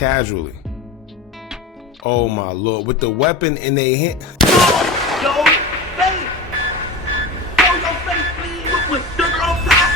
casually. Oh my lord, with the weapon in their hand. Yo, face! Show your face, please! With sugar on top!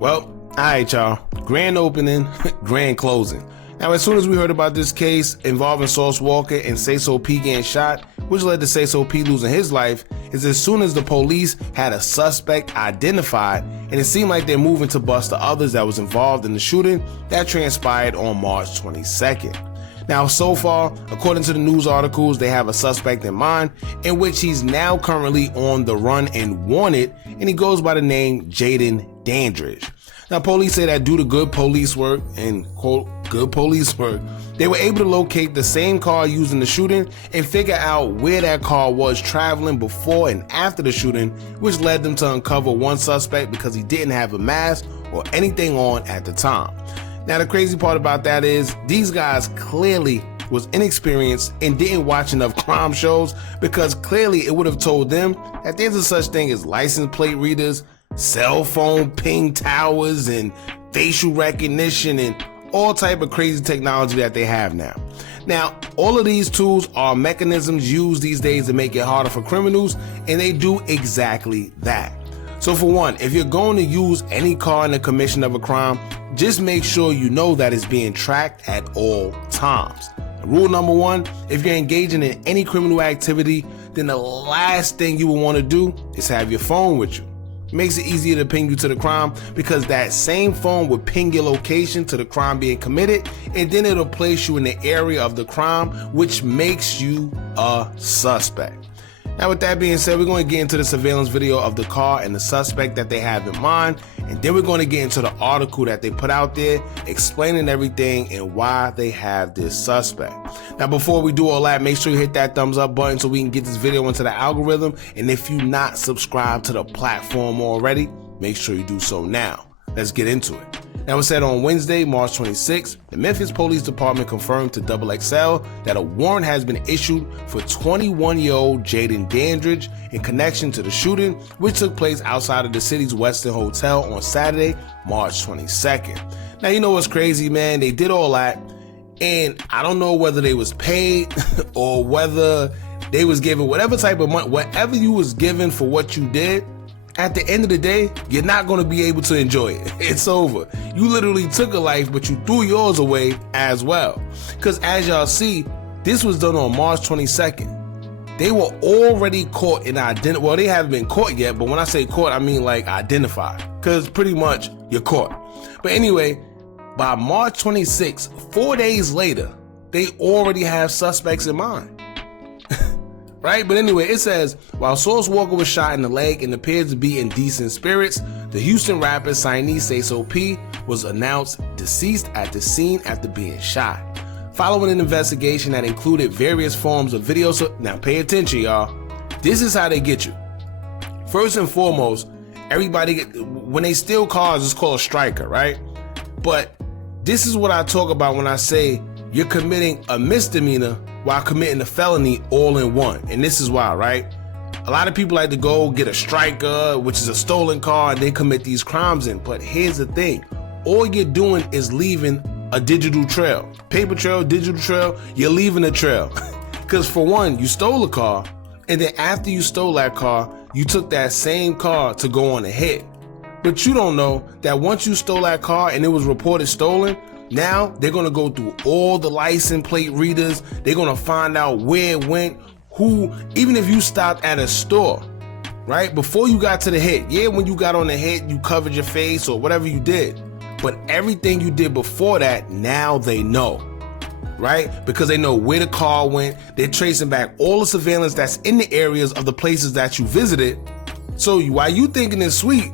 Well, alright y'all, grand opening, grand closing. Now, as soon as we heard about this case involving Sauce Walka and Sayso P getting shot, which led to Sayso P losing his life, is as soon as the police had a suspect identified, and it seemed like they're moving to bust the others that was involved in the shooting that transpired on March 22nd. Now, so far, according to the news articles, they have a suspect in mind in which he's now currently on the run and wanted, and he goes by the name Jaden Dandridge. Now, police say that due to good police work, and quote, good police work, they were able to locate the same car used in the shooting and figure out where that car was traveling before and after the shooting, which led them to uncover one suspect because he didn't have a mask or anything on at the time. Now, the crazy part about that is these guys clearly was inexperienced and didn't watch enough crime shows, because clearly it would have told them that there's a such thing as license plate readers, cell phone ping towers, and facial recognition, and all type of crazy technology that they have now. Now, all of these tools are mechanisms used these days to make it harder for criminals, and they do exactly that. So for one, if you're going to use any car in the commission of a crime, just make sure you know that it's being tracked at all times. Rule number one, if you're engaging in any criminal activity, then the last thing you will want to do is have your phone with you. It makes it easier to ping you to the crime, because that same phone will ping your location to the crime being committed, and then it'll place you in the area of the crime, which makes you a suspect. Now, with that being said, we're going to get into the surveillance video of the car and the suspect that they have in mind, and then we're going to get into the article that they put out there explaining everything and why they have this suspect. Now, before we do all that, make sure you hit that thumbs up button so we can get this video into the algorithm, and if you're not subscribed to the platform already, make sure you do so now. Let's get into it. Now, it said on Wednesday, March 26th, the Memphis Police Department confirmed to XXL that a warrant has been issued for 21-year-old Jaden Dandridge in connection to the shooting, which took place outside of the city's Westin Hotel on Saturday, March 22nd. Now, you know what's crazy, man? They did all that, and I don't know whether they was paid or whether they was given whatever type of money, whatever you was given for what you did. At the end of the day, you're not going to be able to enjoy it. It's over. You literally took a life, but you threw yours away as well. Because as y'all see, this was done on March 22nd. They were already caught and identified. Well, they haven't been caught yet, but when I say caught, I mean like identified. Because pretty much you're caught. But anyway, by March 26th, 4 days later, they already have suspects in mind. Right? But anyway, it says, while Sauce Walka was shot in the leg and appeared to be in decent spirits, the Houston rapper signee Sayso P was announced deceased at the scene after being shot. Following an investigation that included various forms of video. Now pay attention, y'all. This is how they get you. First and foremost, everybody, when they steal cars, it's called a striker, right? But this is what I talk about when I say you're committing a misdemeanor while committing a felony all in one. And this is why, right? A lot of people like to go get a striker, which is a stolen car, and they commit these crimes in. But here's the thing. All you're doing is leaving a digital trail. Paper trail, digital trail, you're leaving a trail. Because for one, you stole a car, and then after you stole that car, you took that same car to go on a hit. But you don't know that once you stole that car and it was reported stolen, now they're going to go through all the license plate readers. They're going to find out where it went, who, even if you stopped at a store, right? Before you got to the hit. Yeah, when you got on the hit, you covered your face or whatever you did. But everything you did before that, now they know, right? Because they know where the car went. They're tracing back all the surveillance that's in the areas of the places that you visited. So while you thinking it's sweet,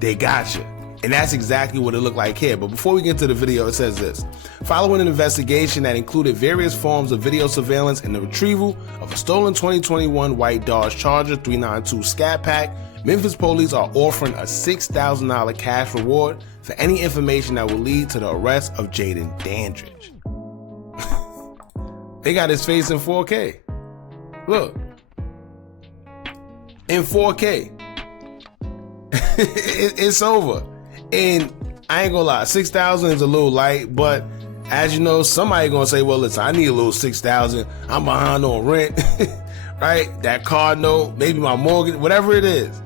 they got you. And that's exactly what it looked like here. But before we get to the video, it says this. Following an investigation that included various forms of video surveillance and the retrieval of a stolen 2021 white Dodge Charger 392 Scat Pack, Memphis police are offering a $6,000 cash reward for any information that will lead to the arrest of Jaden Dandridge. They got his face in 4K. Look, in 4K. It's over. And I ain't gonna lie, 6,000 is a little light, but as you know, somebody gonna say, well, listen, I need a little 6,000. I'm behind on rent, right? That car note, maybe my mortgage, whatever it is.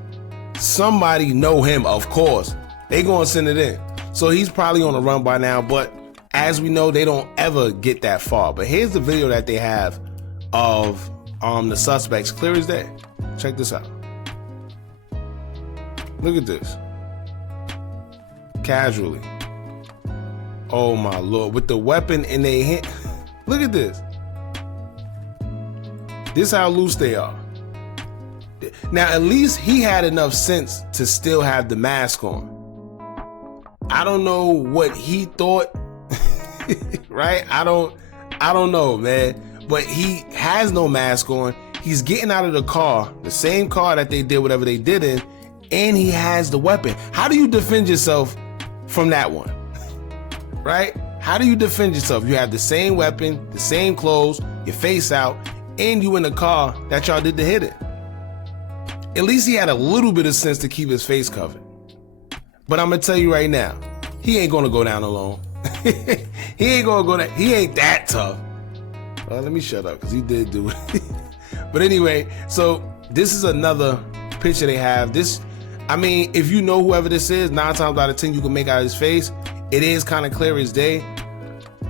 Somebody know him, of course. They gonna send it in. So he's probably on the run by now, but as we know, they don't ever get that far. But here's the video that they have of the suspects, clear as day. Check this out. Look at this. Casually. Oh my Lord, with the weapon in their hand. Look at this. This how loose they are. Now, at least he had enough sense to still have the mask on. I don't know what he thought, right? I don't know, man. But he has no mask on. He's getting out of the car, the same car that they did whatever they did in, and he has the weapon. How do you defend yourself from that one? Right? How do you defend yourself? You have the same weapon, the same clothes, your face out, and you in the car that y'all did the hit in. At least he had a little bit of sense to keep his face covered. But I'm gonna tell you right now, he ain't gonna go down alone. He ain't gonna go down. He ain't that tough. Well, let me shut up, because he did do it. But anyway, so this is another picture they have. This, I mean, if you know whoever this is, 9 times out of 10 you can make out his face. It is kind of clear as day.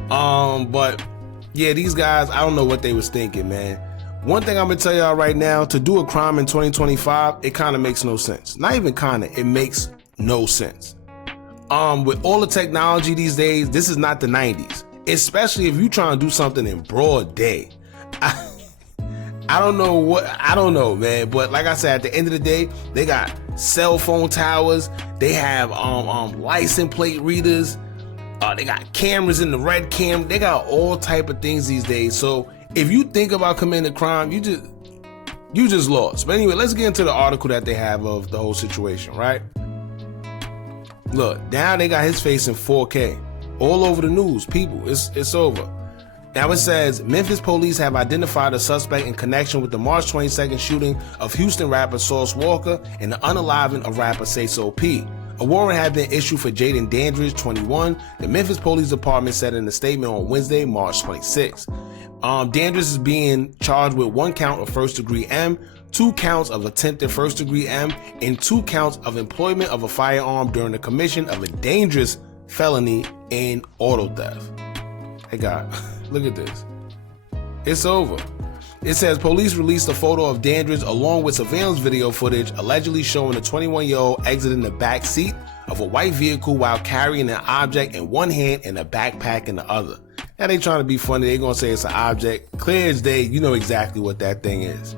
But yeah, these guys, I don't know what they was thinking, man. One thing I'm gonna tell y'all right now, to do a crime in 2025, it kind of makes no sense. Not even kind of, it makes no sense. With all the technology these days, this is not the 90s. Especially if you trying to do something in broad day. I don't know, man. But like I said, at the end of the day, they got cell phone towers. They have license plate readers. They got cameras in the red cam. They got all type of things these days. So if you think about committing a crime, you just lost. But anyway, let's get into the article that they have of the whole situation, right? Look, now they got his face in 4K. All over the news, people. It's over. Now it says, Memphis police have identified a suspect in connection with the March 22nd shooting of Houston rapper Sauce Walka and the unaliving of rapper Sayso P. A warrant had been issued for Jaden Dandridge, 21, the Memphis Police Department said in a statement on Wednesday, March 26. Dandridge is being charged with 1 count of first-degree M, 2 counts of attempted first-degree M, and 2 counts of employment of a firearm during the commission of a dangerous felony and auto theft. Hey God, look at this. It's over. It says police released a photo of Dandridge along with surveillance video footage allegedly showing a 21-year-old exiting the back seat of a white vehicle while carrying an object in one hand and a backpack in the other. Now they trying to be funny. They gonna say it's an object. Clear as day, you know exactly what that thing is.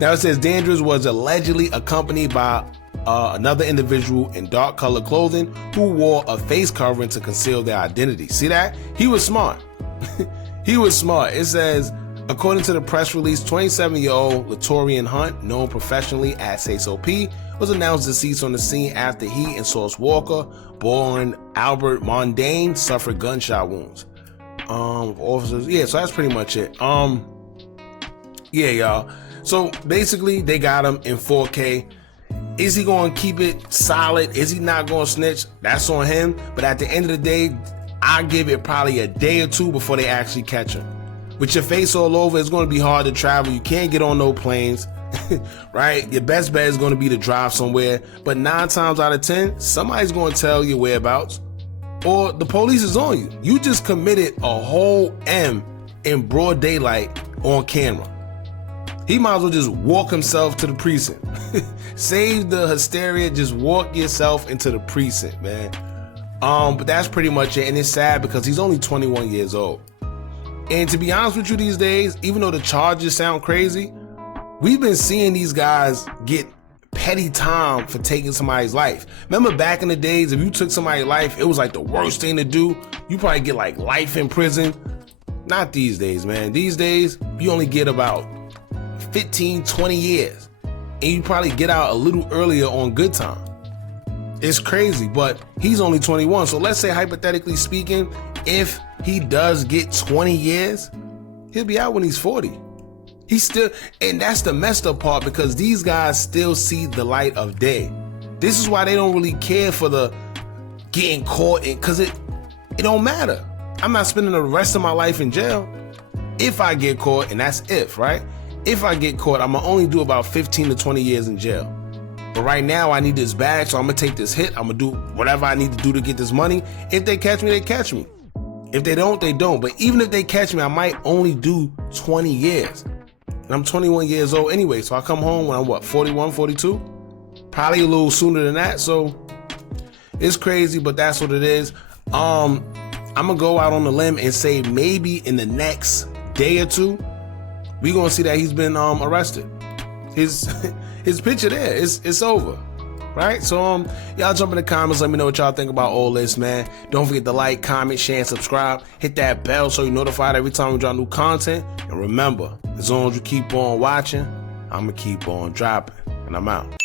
Now it says Dandridge was allegedly accompanied by another individual in dark colored clothing who wore a face covering to conceal their identity. See that? He was smart. He was smart. It says, according to the press release, 27-year-old Latorian Hunt, known professionally as Sayso P, was announced deceased on the scene after he and Sauce Walka, born Albert Mondane, suffered gunshot wounds. Officers, yeah, so that's pretty much it. Yeah, y'all. So basically, they got him in 4K. Is he going to keep it solid? Is he not going to snitch? That's on him. But at the end of the day, I give it probably a day or 2 before they actually catch him. With your face all over, it's going to be hard to travel. You can't get on no planes, right? Your best bet is going to be to drive somewhere. But 9 times out of 10, somebody's going to tell your whereabouts, or the police is on you. You just committed a whole M in broad daylight on camera. He might as well just walk himself to the precinct. Save the hysteria, just walk yourself into the precinct, man. But that's pretty much it, and it's sad because he's only 21 years old. And to be honest with you, these days, even though the charges sound crazy, we've been seeing these guys get petty time for taking somebody's life. Remember back in the days, if you took somebody's life, it was like the worst thing to do. You probably get like life in prison. Not these days, man. These days, you only get about 15, 20 years. And you probably get out a little earlier on good time. It's crazy, but he's only 21. So let's say, hypothetically speaking, if he does get 20 years, he'll be out when he's 40. He's still, and that's the messed up part, because these guys still see the light of day. This is why they don't really care for the getting caught in, because it don't matter. I'm not spending the rest of my life in jail. If I get caught, and that's if, right? If I get caught, I'm gonna only do about 15 to 20 years in jail. But right now I need this bag, so I'm gonna take this hit. I'm gonna do whatever I need to do to get this money. If they catch me, they catch me. If they don't, they don't. But even if they catch me, I might only do 20 years. And I'm 21 years old anyway, so I come home when I'm what, 41, 42? Probably a little sooner than that, so it's crazy, but that's what it is. I'm gonna go out on a limb and say maybe in the next day or two, we're gonna see that he's been arrested. His picture there, it's over. Right? So y'all jump in the comments, let me know what y'all think about all this, man. Don't forget to like, comment, share, and subscribe. Hit that bell so you're notified every time we drop new content. And remember, as long as you keep on watching, I'ma keep on dropping. And I'm out.